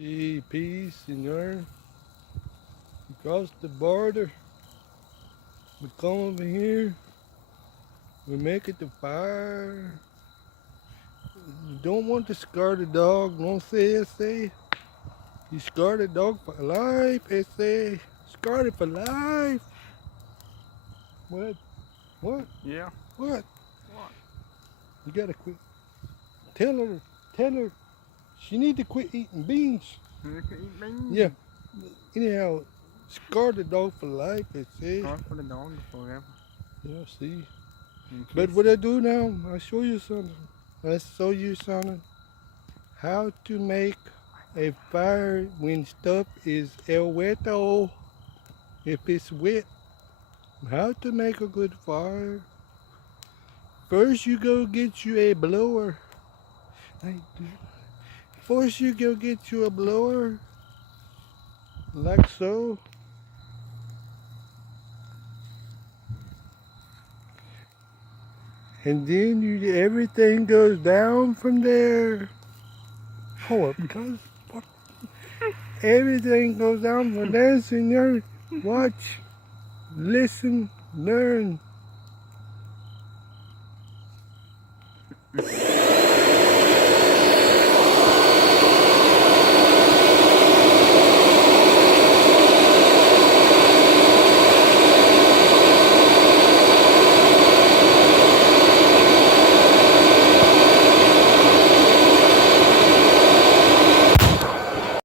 Hey, peace, senor. We crossed the border. We come over here. We make it to fire. You don't want to scar the dog. Don't say. You scar the dog for life, say. Scar it for life. What? What? Yeah. What? What? You gotta quit. Tell her. She need to quit eating beans. You can eat beans. Yeah. Anyhow, scar the dog for life, say. God for the dog forever. Yeah, see. And But kiss. what I do now, I'll show you something. Let's show you something. How to make a fire when stuff is el weto. If it's wet, how to make a good fire. First you go get you a blower. First you go get you a blower. Like so. And then everything goes down from there. Hold up, because everything goes down from there, senor. Watch, listen, learn.